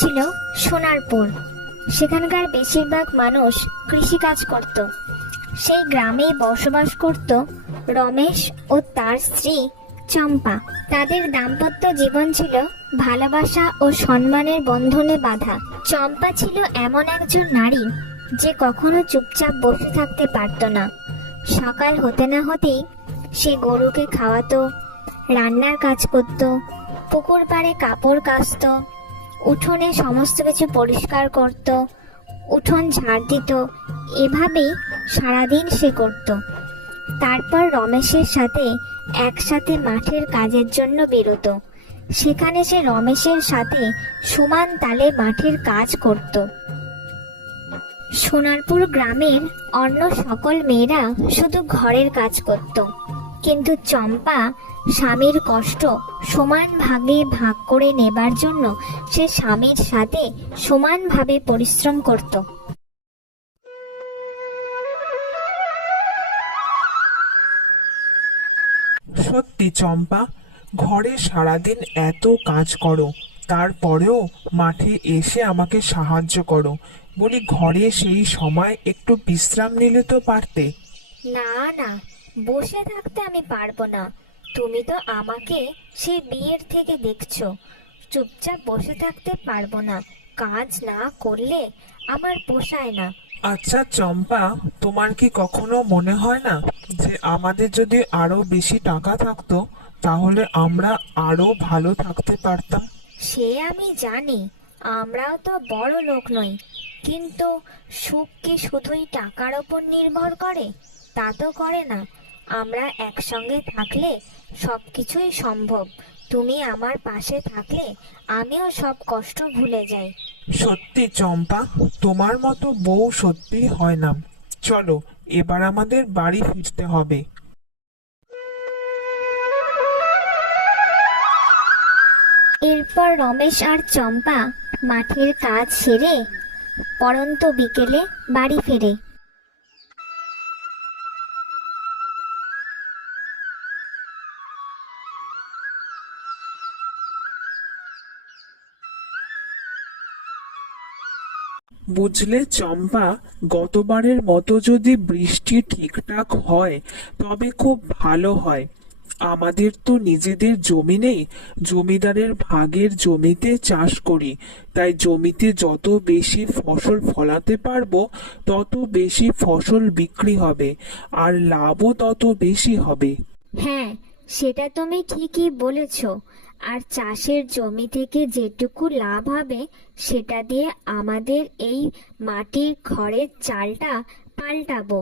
ছিল সোনারপুর। সেখানকার বেশিরভাগ মানুষ কৃষিকাজ করত। সেই গ্রামেই বসবাস করত রমেশ ও তার স্ত্রী চম্পা। তাদের দাম্পত্য জীবন ছিল ভালোবাসা ও সম্মানের বন্ধনে বাঁধা। চম্পা ছিল এমন একজন নারী যে কখনো চুপচাপ বসে থাকতে পারত না। সকাল হতে না হতেই সে গরুকে খাওয়াতো, রান্নার কাজ করত, পুকুর পাড়ে কাপড় কাচত, উঠোনে সমস্ত কিছু পরিষ্কার করত, উঠোন ঝাড় দিত। এভাবেই সারাদিন সে করত। তারপর রমেশের সাথে একসাথে মাঠের কাজের জন্য বেরোতো। সেখানে সে রমেশের সাথে সমান তালে মাঠের কাজ করত। সোনারপুর গ্রামের অন্য সকল মেয়েরা শুধু ঘরের কাজ করত, কিন্তু চম্পা স্বামীর কষ্ট সমান ভাগে ভাগ করে নেবার জন্য সে স্বামীর সাথে সমানভাবে পরিশ্রম করত। সত্যি চম্পা, ঘরে সারাদিন এত কাজ করো, তারপরেও মাঠে এসে আমাকে সাহায্য করো। বলি, ঘরে সেই সময় একটু বিশ্রাম নিলে তো পারতে। না না, বসে থাকতে আমি পারবো না। তুমি তো আমাকে সেই বিয়ের থেকে দেখছো, চুপচাপ বসে থাকতে পারবো না। কাজ না করলে আমার পোষায় না। আচ্ছা চম্পা, তোমার কি কখনো মনে হয় না যে আমাদের যদি আরো বেশি টাকা থাকতো তাহলে আমরা আরো ভালো থাকতে পারতাম? সে আমি জানি, আমরাও তো বড় লোক নই, কিন্তু সুখ কি শুধুই টাকার ওপর নির্ভর করে? তা তো করে না। আমরা একসঙ্গে থাকলে সব কিছুই সম্ভব। তুমি আমার পাশে থাকলে আমিও সব কষ্ট ভুলে যাই। সত্যি চম্পা, তোমার মতো বউ সত্যি হয় না। চলো, এবার আমাদের বাড়ি ফিরতে হবে। এরপর রমেশ আর চম্পা মাঠের কাজ সেরে পড়ন্ত বিকেলে বাড়ি ফেরে। বুঝলে চম্পা, গতবারের মতো যদি বৃষ্টি ঠিকঠাক হয় তবে খুব ভালো হয়। আমাদের তো নিজেদের জমি নেই, জমিদারের ভাগের জমিতে চাষ করি। তাই জমিতে যত বেশি ফসল ফলাতে পারবো তত বেশি ফসল বিক্রি হবে, আর লাভও তত বেশি হবে। হ্যাঁ, সেটা তুমি ঠিকই বলেছ। আর চাষের জমি থেকে যেটুকু লাভ হবে সেটা দিয়ে আমাদের এই মাটির ঘরের চালটা পাল্টাবো।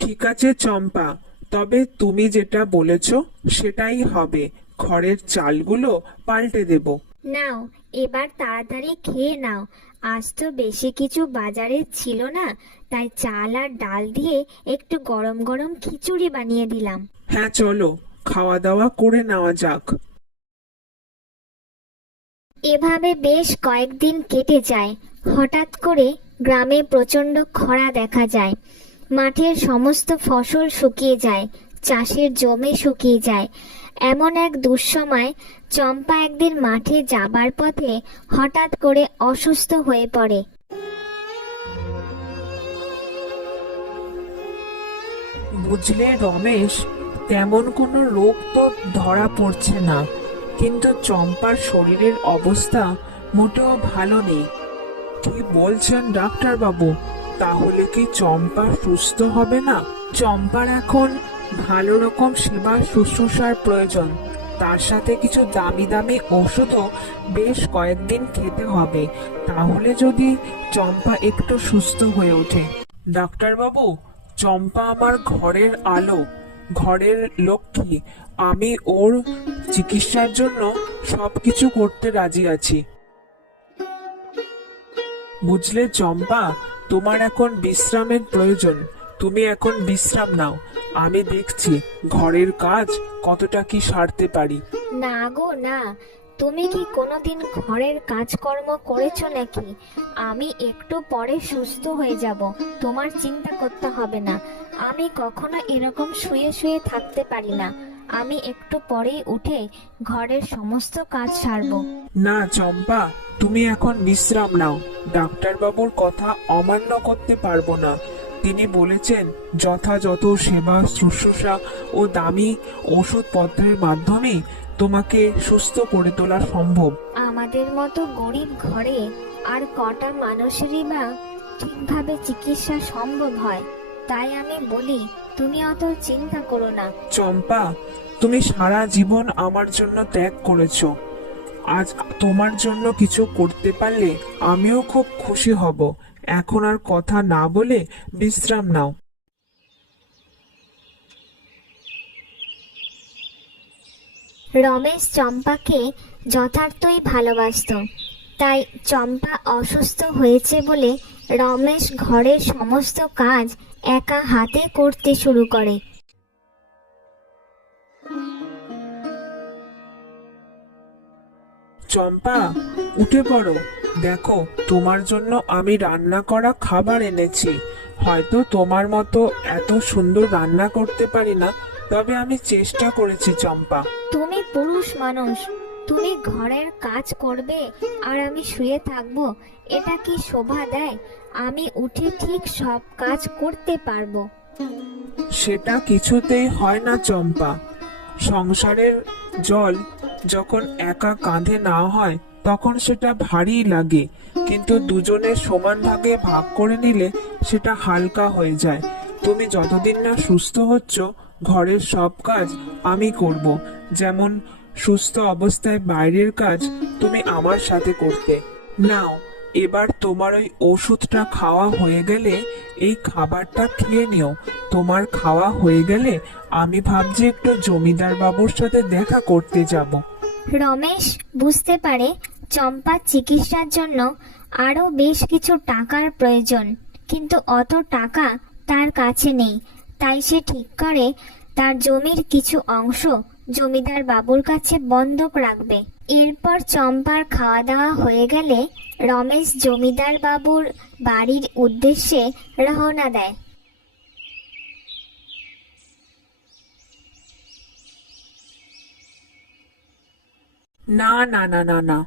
ঠিক আছে চম্পা, তবে তুমি যেটা বলেছ সেটাই হবে। খড়ের চালগুলো পাল্টে দেব। নাও, এবার তাড়াতাড়ি খেয়ে নাও। আজ তো বেশি কিছু বাজারে ছিল না, তাই চাল আর ডাল দিয়ে একটু গরম গরম খিচুড়ি বানিয়ে দিলাম। হ্যাঁ চলো, খাওয়া দাওয়া করে নেওয়া যাক। এভাবে বেশ কয়েকদিন কেটে যায়। হঠাৎ করে গ্রামে প্রচণ্ড খরা দেখা যায়। মাঠের সমস্ত ফসল শুকিয়ে যায়, চাষের জমি শুকিয়ে যায়। এমন এক দুঃসময় চম্পা একদিন মাঠে যাবার পথে হঠাৎ করে অসুস্থ হয়ে পড়ে। বুঝলে রমেশ, তেমন কোনো রোগ তো ধরা পড়ছে না, কিন্তু চম্পার শরীরের অবস্থা মোটেও ভালো নেই। কি বলছেন ডাক্তার বাবু? তাহলে কি চম্পা সুস্থ হবে না? চম্পার এখন ভালো রকম সেবা শুশ্রূষার প্রয়োজন। তার সাথে কিছু দামি দামি ওষুধও বেশ কয়েকদিন খেতে হবে, তাহলে যদি চম্পা একটু সুস্থ হয়ে ওঠে। ডাক্তার বাবু, চম্পা আমার ঘরের আলো, ঘরের লক্ষ্মী। আমি ওর চিকিৎসার জন্য সবকিছু করতে রাজি আছি। বুঝলে চম্পা, তোমার এখন বিশ্রামের প্রয়োজন। তুমি এখন বিশ্রাম নাও, আমি দেখছি ঘরের কাজ কতটা কি সারতে পারি। না গো না, তুমি কি কোনোদিন ঘরের কাজকর্ম করেছো নাকি? আমি একটু পরে সুস্থ হয়ে যাব, তোমার চিন্তা করতে হবে না। আমি কখনো এরকম শুয়ে শুয়ে থাকতে পারি না। আমি একটু পরেই উঠে ঘরের সমস্ত কাজ সারবো। না চম্পা, তুমি এখন বিশ্রাম নাও। ডাক্তারবাবুর কথা অমান্য করতে পারবো না। তিনি বলেছেন যথাযথ সেবা শুশ্রূষা ও দামি ওষুধপত্রের মাধ্যমে তোমাকে সুস্থ করে তোলা সম্ভব। আমাদের মতো গরিব ঘরে আর কটা মানুষেরই বা ঠিকভাবে চিকিৎসা সম্ভব হয়? তাই আমি বলি, তুমি অত চিন্তা করো না। চম্পা, তুমি সারা জীবন আমার জন্য ত্যাগ করেছো। আজ তোমার জন্য কিছু করতে পারলে আমিও খুব খুশি হব। এখন আর কথা না বলে বিশ্রাম নাও। রমেশ চম্পাকে যথার্থই ভালোবাসতো। তাই চম্পা অসুস্থ হয়েছে বলে রমেশ ঘরের সমস্ত কাজ একা হাতে করতে শুরু করে। চম্পা, উঠে পড়ো। দেখো, তোমার জন্য আমি রান্না করা খাবার এনেছি। হয়তো তোমার মতো এত সুন্দর রান্না করতে পারি না, তবে আমি চেষ্টা করেছি চম্পা। তুমি পুরুষ মানুষ, তুমি ঘরের কাজ করবে আর আমি শুয়ে থাকবো, এটা কি শোভা দেয়? আমি উঠে ঠিক সব কাজ করতে পারবো। সেটা কিছুতেই হয় না চম্পা। সংসারের জল যখন একা কাঁধে না হয় তখন সেটা ভারী লাগে, কিন্তু দুজনের সমান ভাগে ভাগ করে নিলে সেটা হালকা হয়ে যায়। তুমি যতদিন না সুস্থ হচ্ছ, ঘরের সব কাজ আমি করব। যেমন সুস্থ অবস্থায় বাইরের কাজ তুমি আমার সাথে করতে। নাও, এবার তোমার ওই ওষুধটা খাওয়া হয়ে গেলে এই খাবারটা খেয়ে নিও। তোমার খাওয়া হয়ে গেলে আমি ভাবছি একটু জমিদার বাবুর সাথে দেখা করতে যাব। রমেশ বুঝতে পারে চম্পার চিকিৎসার জন্য আরো বেশ কিছু টাকার প্রয়োজন, কিন্তু অত টাকা তার কাছে নেই। তাই সে ঠিক করে তার জমির কিছু অংশ জমিদার বাবুর কাছে বন্ধক রাখবে। এরপর চম্পার খাওয়া দাওয়া হয়ে গেলে রমেশ জমিদার বাবুর বাড়ির উদ্দেশ্যে রওনা দেয়। না না না না না,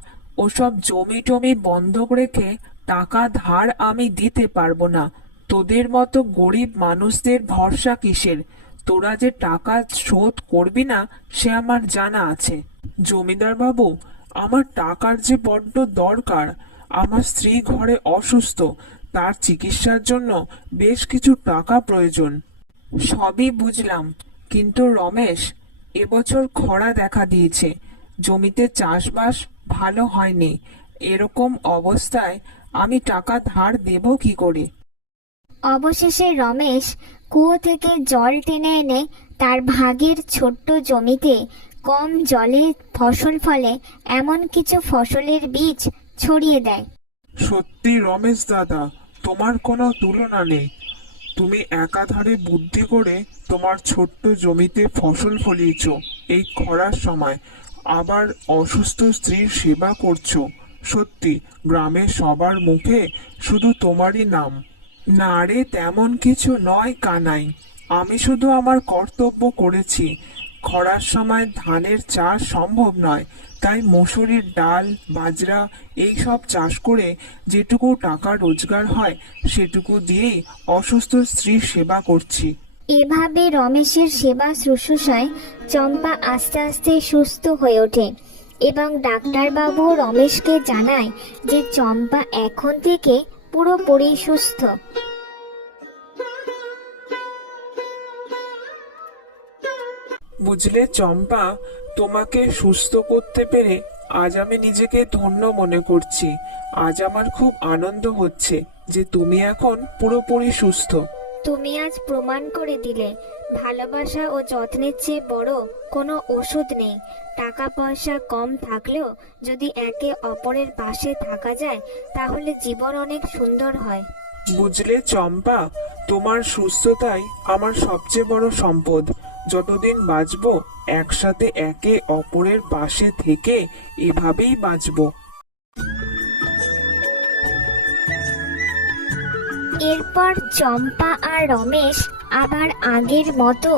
ওসব জমি টমি বন্ধক রেখে টাকা ধার আমি দিতে পারবো না। তোদের মতো গরিব মানুষদের ভরসা কিসের? তোরা যে টাকা শোধ করবি না সে আমার জানা আছে। জমিদার বাবু, আমার টাকার যে বড্ড দরকার। আমার স্ত্রী ঘরে অসুস্থ, তার চিকিৎসার জন্য বেশ কিছু টাকা প্রয়োজন। সবই বুঝলাম, কিন্তু রমেশ, এবছর খরা দেখা দিয়েছে, জমিতে চাষবাস ভালো হয়নি। এরকম অবস্থায় আমি টাকা ধার দেব কি করে? অবশেষে রমেশ কুয়ো থেকে জল টেনে এনে তার ভাগের ছোট্ট জমিতে কম জলে ফসল ফলে এমন কিছু ফসলের বীজ ছড়িয়ে দেয়। সত্যি রমেশ দাদা, তোমার কোনো তুলনা নেই। তুমি একাধারে বুদ্ধি করে তোমার ছোট্ট জমিতে ফসল ফলিয়েছ এই খরার সময়, আবার অসুস্থ স্ত্রীর সেবা করছো। সত্যি গ্রামের সবার মুখে শুধু তোমারই নাম। না রে, তেমন কিছু নয় কানাই। আমি শুধু আমার কর্তব্য করেছি। খরার সময় ধানের চাষ সম্ভব নয়, তাই মসুরির ডাল, বাজরা এই সব চাষ করে যেটুকু টাকা রোজগার হয় সেটুকু দিয়েই অসুস্থ স্ত্রীর সেবা করছি। এভাবে রমেশের সেবা শুশ্রূষায় চম্পা আস্তে আস্তে সুস্থ হয়ে ওঠে এবং ডাক্তারবাবু রমেশকে জানায় যে চম্পা এখন থেকে পুরোপুরি সুস্থ। বুঝলে চম্পা, তোমাকে সুস্থ করতে পেরে আজ আমি নিজেকে ধন্য মনে করছি। আজ আমার খুব আনন্দ হচ্ছে যে তুমি এখন পুরোপুরি সুস্থ। তুমি আজ প্রমাণ করে দিলে ভালোবাসা ও যত্নের চেয়ে বড় কোনো ওষুধ নেই। টাকা পয়সা কম থাকলেও যদি একে অপরের পাশে থাকা যায় তাহলে জীবন অনেক সুন্দর হয়। বুঝলে চম্পা, তোমার সুস্থতাই আমার সবচেয়ে বড় সম্পদ। যতদিন বাঁচবো একসাথে একে অপরের পাশে থেকে এভাবেই বাঁচবো। এরপর চম্পা আর রমেশ আবার আগের মতো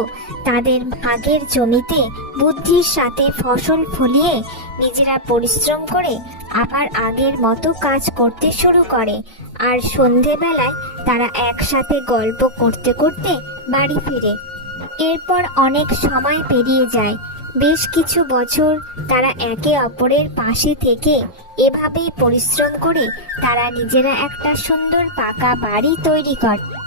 তাদের ভাগের জমিতে বুদ্ধির সাথে ফসল ফলিয়ে নিজেরা পরিশ্রম করে আবার আগের মতো কাজ করতে শুরু করে। আর সন্ধেবেলায় তারা একসাথে গল্প করতে করতে বাড়ি ফিরে। এরপর অনেক সময় পেরিয়ে যায়, বেশ কিছু বছর তারা একে অপরের পাশে থেকে এভাবেই পরিশ্রম করে তারা নিজেরা একটা সুন্দর পাকা বাড়ি তৈরি করে।